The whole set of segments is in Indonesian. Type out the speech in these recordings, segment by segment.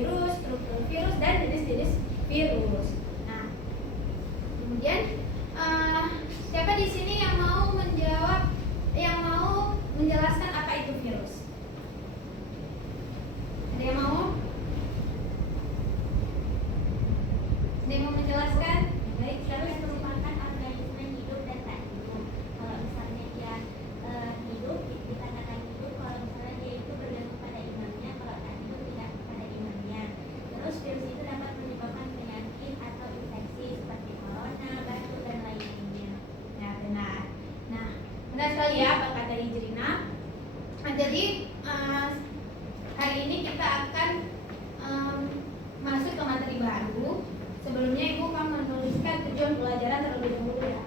virus, struktur virus, dan jenis-jenis virus. Nah, kemudian siapa di sini yang mau menjelaskan apa itu virus? Ada yang mau? Ada yang mau menjelaskan? Baik, Virus merupakan organisme hidup dan tak hidup. Kalau misalnya dia hidup, dikatakan hidup. Kalau misalnya dia itu bergantung pada inangnya, kalau tak hidup tidak pada inangnya. Terus virus itu dapat menyebabkan penyakit atau infeksi seperti corona, batuk, dan lain-lainnya. Ya, benar. Nah, benar sekali ya apa kata Ijrina. Nah, jadi hari ini kita akan masuk ke materi baru. Sebelumnya Ibu akan menuliskan tujuan pelajaran terlebih dahulu ya.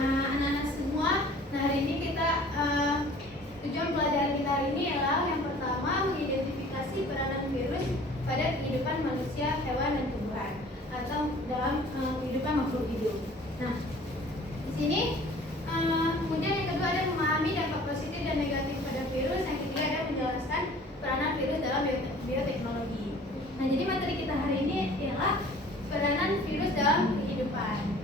Anak-anak semua, nah hari ini kita tujuan pelajaran kita hari ini adalah yang pertama mengidentifikasi peranan virus pada kehidupan manusia, hewan, dan tumbuhan atau dalam kehidupan makhluk hidup. Nah, di sini kemudian yang kedua ada memahami dampak positif dan negatif pada virus. Yang ketiga ada menjelaskan peranan virus dalam bioteknologi. Nah, jadi materi kita hari ini adalah peranan virus dalam kehidupan.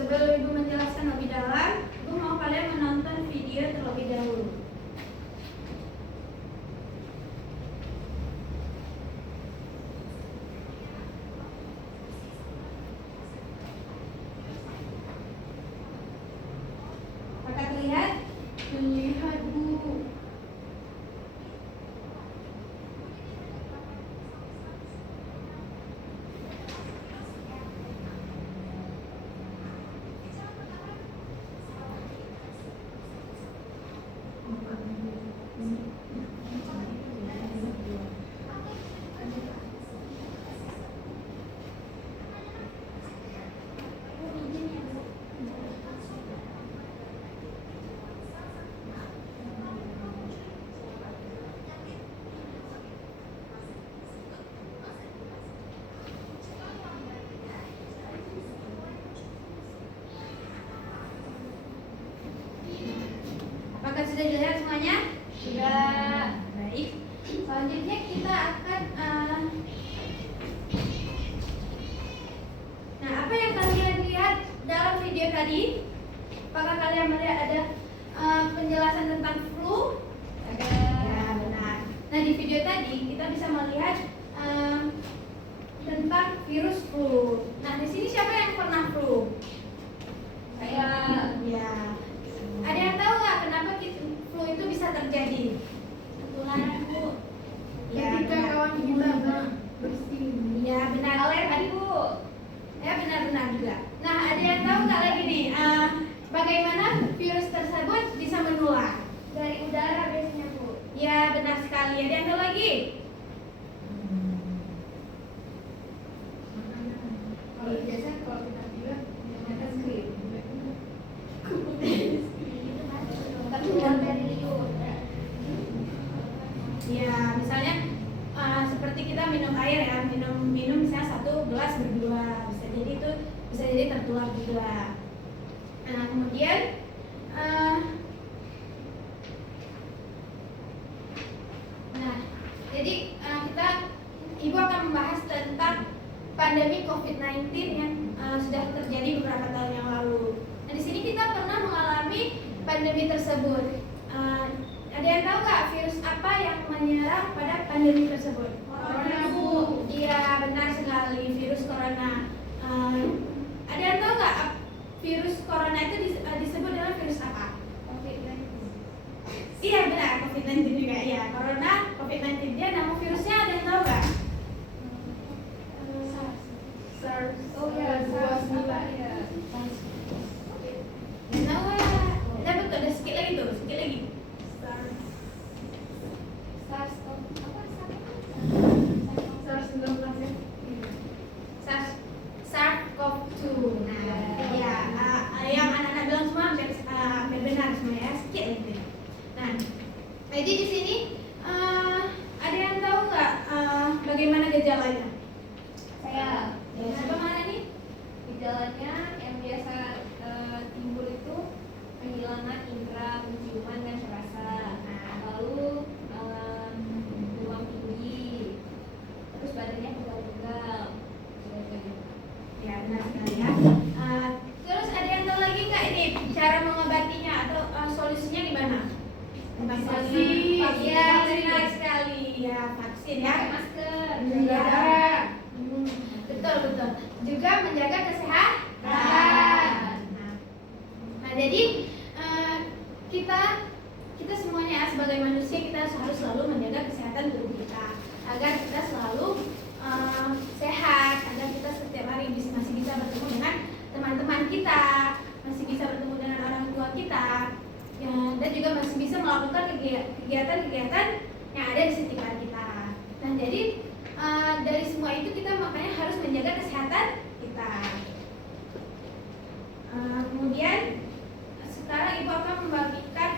Sebelum Ibu menjelaskan lebih dalam, Ibu mau kalian menonton video terlebih dahulu. Apakah terlihat? Terlihat, Bu. Apakah sudah dilihat semuanya? Sudah. Baik. Selanjutnya kita akan nah, apa yang kalian lihat dalam video tadi? Apakah kalian melihat ada penjelasan tentang flu? Ada. Ya, benar. Nah, di video tadi kita bisa melihat tentang virus flu. Nah, di sini siapa yang pernah flu? Ya. Ada yang tahu nggak kenapa flu itu bisa terjadi? Ketularan Bu. Ya, Ketika benar. kawan kita bersin. Ya, benar. Alergi Bu. Ya, benar-benar juga. Nah, ada yang tahu nggak lagi nih? Bagaimana virus tersebut bisa menular? Dari udara biasanya Bu. Ya, benar sekali. Ada yang tahu lagi? Kalau biasanya kalau kita tidur ternyata skrip. Itu kan keluar dari liur. Ya, misalnya seperti kita minum air ya, minum misalnya 1 gelas berdua, bisa jadi tertular juga. Nah, kemudian jadi Ibu akan membahas tentang pandemi COVID-19 yang sudah terjadi beberapa tahun yang lalu. Nah, di sini kita pernah mengalami pandemi tersebut. Ada yang tahu nggak virus apa yang menyerang pada pandemi tersebut? Corona, Bu. Iya, benar sekali, virus corona. Ada yang tahu nggak virus corona itu disebut dengan virus apa? COVID-19. Iya, benar, COVID-19 juga. Iya, corona, COVID-19. Dia nama virusnya ada yang tahu nggak? SARS. Oh ya, SARS. 29. Ya. Tahu nggak? Ada betul, ada sedikit lagi tuh, sedikit lagi. SARS. SARS apa? SARS 19 ya. SARS-CoV-2. Nah, ya, yang anak-anak bilang semua hampir benar semua ya, sedikit lagi. Nah, jadi di sini ada yang tahu nggak bagaimana gejalanya? Saya. Siapa mana nih? Gejalanya yang biasa timbul itu kehilangan indera penciuman dan rasa. Lalu demam tinggi, terus badannya pegal-pegal. Ya, benar sekali ya. Terus ada yang tahu lagi nggak ini cara mengobatinya atau solusinya di mana? Vaksin. Ya, benar sekali. Ya, vaksin ya. Pakai masker. Ya. Betul. Juga menjaga kesehatan. Nah, jadi kita semuanya sebagai manusia kita harus selalu menjaga kesehatan tubuh kita agar kita selalu sehat, agar kita setiap hari masih bisa bertemu dengan teman-teman kita, masih bisa bertemu dengan orang tua kita, ya, dan juga masih bisa melakukan kegiatan-kegiatan yang ada di sekitar kita. Nah, jadi dari semua itu kita makanya harus menjaga kesehatan kita. Kemudian sekarang Ibu akan membagikan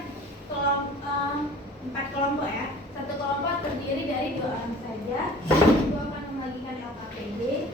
4 kelompok ya. Satu kelompok terdiri dari 2 orang saja. Ibu akan membagikan LKPD.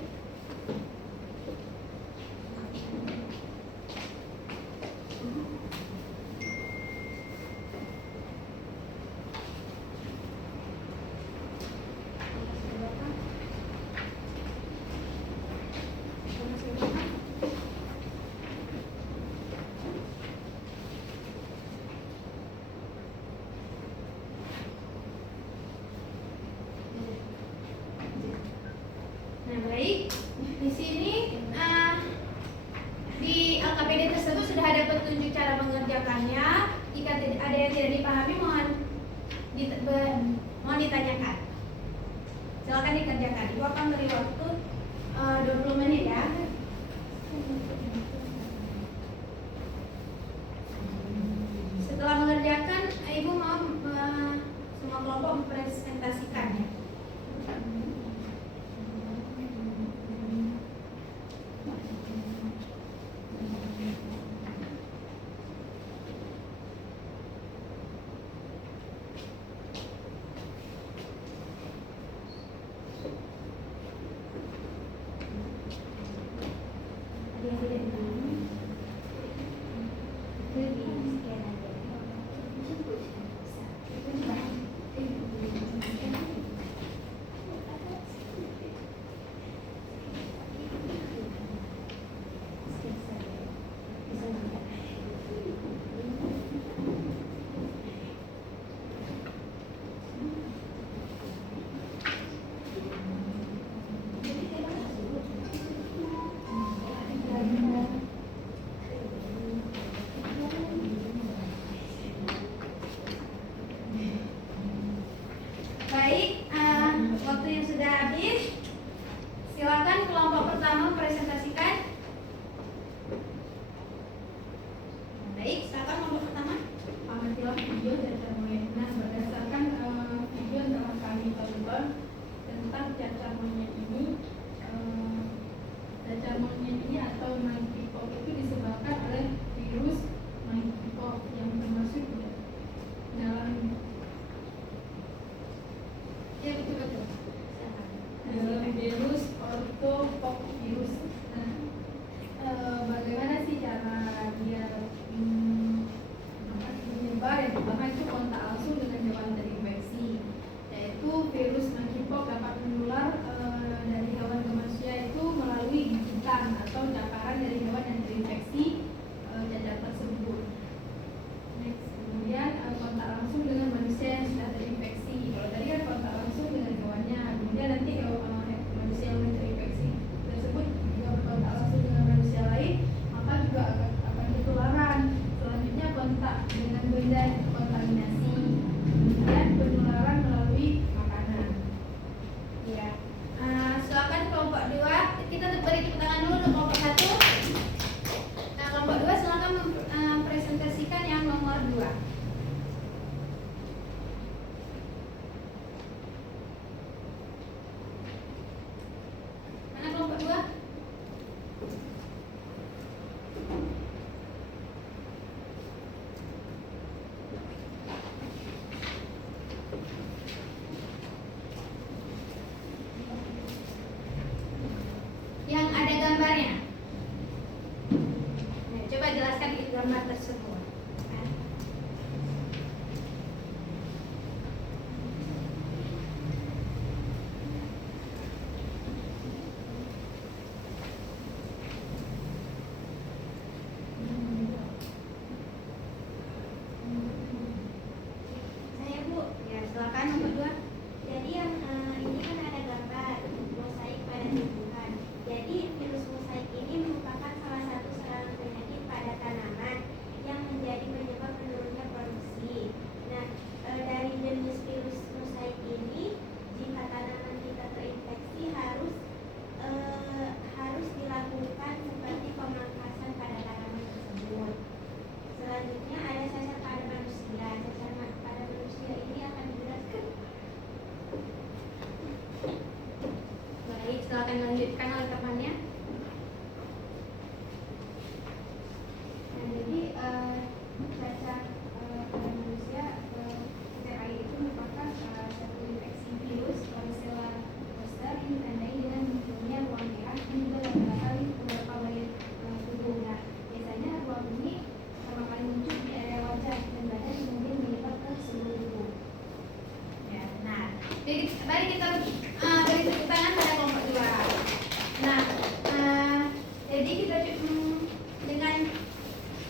Nah, baik. Di sini di LKPD tersebut sudah ada petunjuk cara mengerjakannya. Jika ada yang tidak dipahami mohon ditanyakan. Silakan dikerjakan. Ibu akan beri waktu 20 menit ya. Setelah mengerjakan, Ibu mau semua kelompok mempresentasikannya. Ada yang tidak dipahami? Baik, silakan kelompok pertama. Amatilah video cacar monyet. Nah, berdasarkan video yang telah kami tonton tentang cacar monyet ini, cacar monyet ini atau monkeypox itu disebabkan oleh virus monkeypox yang termasuk dalam Ya, betul-betul. Silakan. dalam virus orthopoxvirus. Nah, bagaimana sih cara dia menyebar? Yang pertama itu kontak langsung dengan hewan terinfeksi, yaitu virus monkeypox dapat menular dari hewan ke manusia itu melalui gigitan atau caparan dari hewan yang terinfeksi cacar tersebut. Next, kemudian kontak langsung dengan manusia yang sudah terinfeksi. Kalau tadi kan kontak langsung dengan hewannya, kemudian nanti manusia yang terinfeksi tersebut juga berkontak langsung dengan manusia lain, maka juga akan ketularan. Selanjutnya kontak dengan benda yang terkontaminasi, kemudian penularan melalui makanan. Ya. Silakan kelompok 2. Kita beri tepuk tangan dulu untuk kelompok 1. Nah, kelompok 2 silakan mempresentasikan yang nomor 2. Mana kelompok 2? Yang ada gambarnya. Nah, coba jelaskan di gambar tersebut. Saya Bu, ya silakan nomor 2. Jadi yang ini kan ada gambar mosaik pada tumbuhan. Jadi virus mosaik ini merupakan salah satu serangan penyakit pada tanaman yang menjadi penyebab menurunnya produksi. Nah, dari jenis virus mosaik ini, jika tanaman kita terinfeksi harus dilakukan seperti pemangkasan pada tanaman tersebut. Selanjutnya ada cacar pada manusia. Cacar pada manusia ini akan dijelaskan. Baik, silakan lanjutkan oleh temannya. Nah, jadi cacar pada manusia CCAI itu merupakan satu infeksi virus Varicella zoster yang ditandai dengan munculnya ruang merah dan juga beberapa kali beberapa bagian tubuh. Nah, biasanya ruang ini pertama kali muncul di area wajah dan badan kemudian menyebar ke seluruh tubuh. Ya, benar. Jadi, mari kita beri tepuk tangan pada kelompok 2. Nah, jadi kita dengan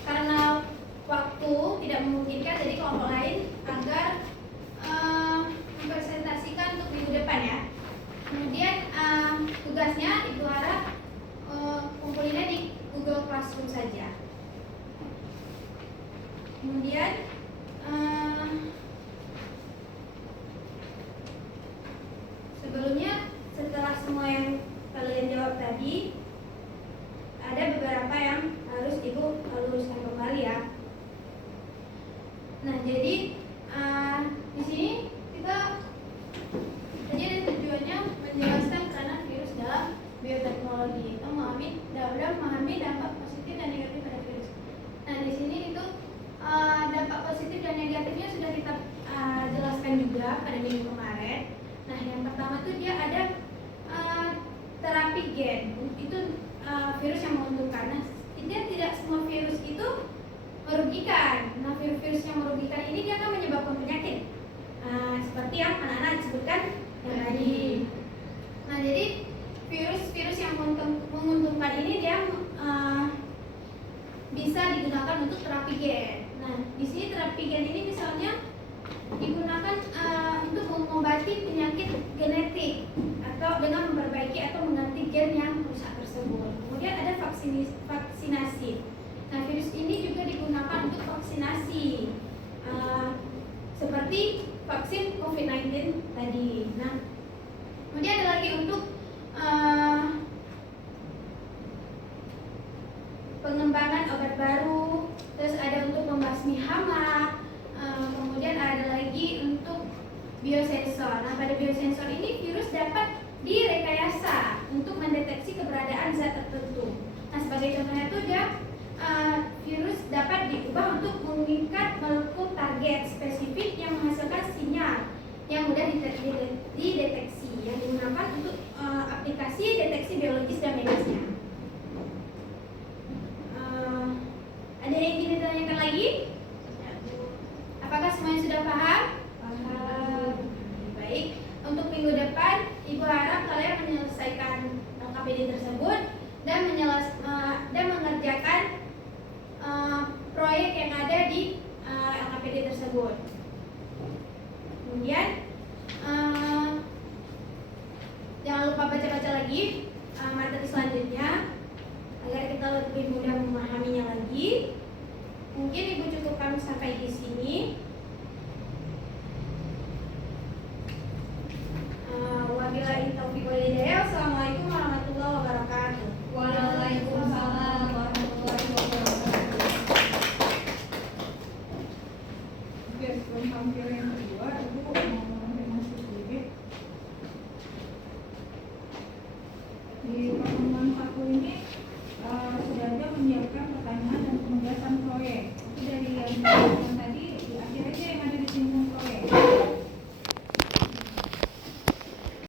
karena waktu tidak memungkinkan, jadi kelompok lain agar mempresentasikan untuk minggu depan ya. Kemudian tugasnya Ibu harap kumpulinnya di Google Classroom saja. Kemudian sebelumnya, setelah semua yang kalian jawab tadi, ada beberapa yang harus Ibu luruskan kembali ya. Nah, jadi di sini kita tadi ada tujuannya menjelaskan peranan virus dalam bioteknologi. Kita memahami dampak positif dan negatif pada virus. Nah, di sini itu dampak positif dan negatifnya sudah kita jelaskan juga pada minggu kemarin. Nah, yang pertama tuh dia ada terapi gen. Itu virus yang menguntungkan. Nah, dia tidak semua virus itu merugikan. Nah, virus yang merugikan ini dia akan menyebabkan penyakit. Seperti yang anak-anak disebutkan yang tadi. Nah, jadi virus-virus yang menguntungkan ini dia bisa digunakan untuk terapi gen. Nah, di sini terapi gen ini misalnya digunakan untuk mengobati penyakit genetik atau dengan memperbaiki atau mengganti gen yang rusak tersebut. Kemudian ada vaksinasi. Nah, virus ini juga digunakan untuk vaksinasi seperti vaksin COVID-19 tadi. Nah, kemudian ada lagi untuk pengembangan obat baru, terus ada biosensor. Nah, pada biosensor ini virus dapat direkayasa untuk mendeteksi keberadaan zat tertentu. Nah, sebagai contohnya itu virus dapat diubah untuk mengikat molekul target spesifik yang menghasilkan sinyal yang mudah dideteksi, yang digunakan untuk aplikasi deteksi biologis dan medisnya. Ada yang ingin ditanyakan lagi? Apakah semuanya sudah paham? Paham. Baik. Untuk minggu depan, Ibu harap kalian menyelesaikan LKPD tersebut dan mengerjakan proyek yang ada di LKPD tersebut. Kemudian jangan lupa baca-baca lagi materi selanjutnya agar kita lebih mudah memahaminya lagi. Mungkin Ibu cukupkan sampai di sini. Wabillahi taufiq wal hidayah. Wassalamualaikum warahmatullahi wabarakatuh. Waalaikumsalam warahmatullahi wabarakatuh. Oke, sebelum tampil yang kedua, Ibu mau